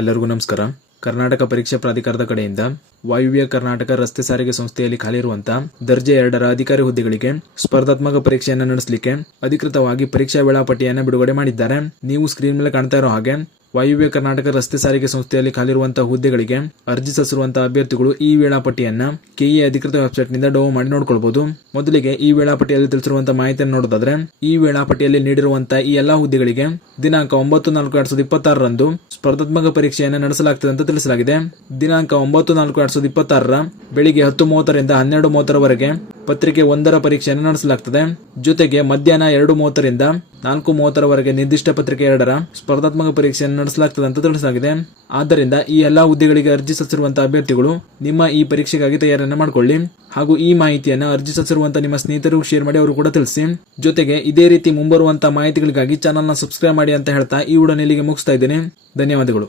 ಎಲ್ಲರಿಗೂ ನಮಸ್ಕಾರ. ಕರ್ನಾಟಕ ಪರೀಕ್ಷಾ ಪ್ರಾಧಿಕಾರದ ಕಡೆಯಿಂದ ವಾಯುವ್ಯ ಕರ್ನಾಟಕ ರಸ್ತೆ ಸಾರಿಗೆ ಸಂಸ್ಥೆಯಲ್ಲಿ ಖಾಲಿ ಇರುವಂತಹ ದರ್ಜೆ 2ರ ಅಧಿಕಾರಿ ಹುದ್ದೆಗಳಿಗೆ ಸ್ಪರ್ಧಾತ್ಮಕ ಪರೀಕ್ಷೆಯನ್ನು ನಡೆಸಲಿಕ್ಕೆ ಅಧಿಕೃತವಾಗಿ ಪರೀಕ್ಷಾ ವೇಳಾಪಟ್ಟಿಯನ್ನು ಬಿಡುಗಡೆ ಮಾಡಿದ್ದಾರೆ. ನೀವು ಸ್ಕ್ರೀನ್ ಮೇಲೆ ಕಾಣ್ತಾ ಇರೋ ಹಾಗೆ ವಾಯುವ್ಯ ಕರ್ನಾಟಕ ರಸ್ತೆ ಸಾರಿಗೆ ಸಂಸ್ಥೆಯಲ್ಲಿ ಖಾಲಿರುವಂತಹ ಹುದ್ದೆಗಳಿಗೆ ಅರ್ಜಿ ಸಲ್ಲಿಸಿರುವಂತಹ ಅಭ್ಯರ್ಥಿಗಳು ಈ ವೇಳಾಪಟ್ಟಿಯನ್ನ ಕೆಇಎ ಅಧಿಕೃತ ವೆಬ್ಸೈಟ್ ನಿಂದ ಡೌನ್ಲೋಡ್ ಮಾಡಿ ನೋಡ್ಕೊಳ್ಬಹುದು. ಮೊದಲಿಗೆ ಈ ವೇಳಾಪಟ್ಟಿಯಲ್ಲಿ ತಿಳಿಸಿರುವಂತಹ ಮಾಹಿತಿಯನ್ನು ನೋಡೋದಾದ್ರೆ, ಈ ವೇಳಾಪಟ್ಟಿಯಲ್ಲಿ ನೀಡಿರುವಂತಹ ಈ ಎಲ್ಲಾ ಹುದ್ದೆಗಳಿಗೆ ದಿನಾಂಕ 9/4/2026ರಂದು ಸ್ಪರ್ಧಾತ್ಮಕ ಪರೀಕ್ಷೆಯನ್ನು ನಡೆಸಲಾಗುತ್ತದೆ ಅಂತ ತಿಳಿಸಲಾಗಿದೆ. ದಿನಾಂಕ 9/4/2026ರ ಬೆಳಿಗ್ಗೆ 10:30ರಿಂದ 12:30ರವರೆಗೆ ಪತ್ರಿಕೆ 1ರ ಪರೀಕ್ಷೆಯನ್ನು ನಡೆಸಲಾಗುತ್ತದೆ. ಜೊತೆಗೆ ಮಧ್ಯಾಹ್ನ 2:30ರಿಂದ 4:30ರವರೆಗೆ ನಿರ್ದಿಷ್ಟ ಪತ್ರಿಕೆ 2ರ ಸ್ಪರ್ಧಾತ್ಮಕ ಪರೀಕ್ಷೆಯನ್ನು ನಡೆಸಲಾಗುತ್ತದೆ ಅಂತ ತಿಳಿಸಲಾಗಿದೆ. ಆದ್ದರಿಂದ ಈ ಎಲ್ಲಾ ಹುದ್ದೆಗಳಿಗೆ ಅರ್ಜಿ ಸಲ್ಲಿಸಿರುವಂತಹ ಅಭ್ಯರ್ಥಿಗಳು ನಿಮ್ಮ ಈ ಪರೀಕ್ಷೆಗಾಗಿ ತಯಾರಿಯನ್ನು ಮಾಡಿಕೊಳ್ಳಿ. ಹಾಗೂ ಈ ಮಾಹಿತಿಯನ್ನು ಅರ್ಜಿ ಸಲ್ಲಿಸಿರುವಂತಹ ನಿಮ್ಮ ಸ್ನೇಹಿತರಿಗೂ ಶೇರ್ ಮಾಡಿ, ಅವರು ಕೂಡ ತಿಳಿಸಿ. ಜೊತೆಗೆ ಇದೇ ರೀತಿ ಮುಂಬರುವಂತಹ ಮಾಹಿತಿಗಳಿಗಾಗಿ ಚಾನಲ್ನ ಸಬ್ಸ್ಕ್ರೈಬ್ ಮಾಡಿ ಅಂತ ಹೇಳ್ತಾ ಈ ವಿಡಿಯೋನ ಇಲ್ಲಿಗೆ ಮುಗಿಸ್ತಾ ಇದ್ದೀನಿ. ಧನ್ಯವಾದಗಳು.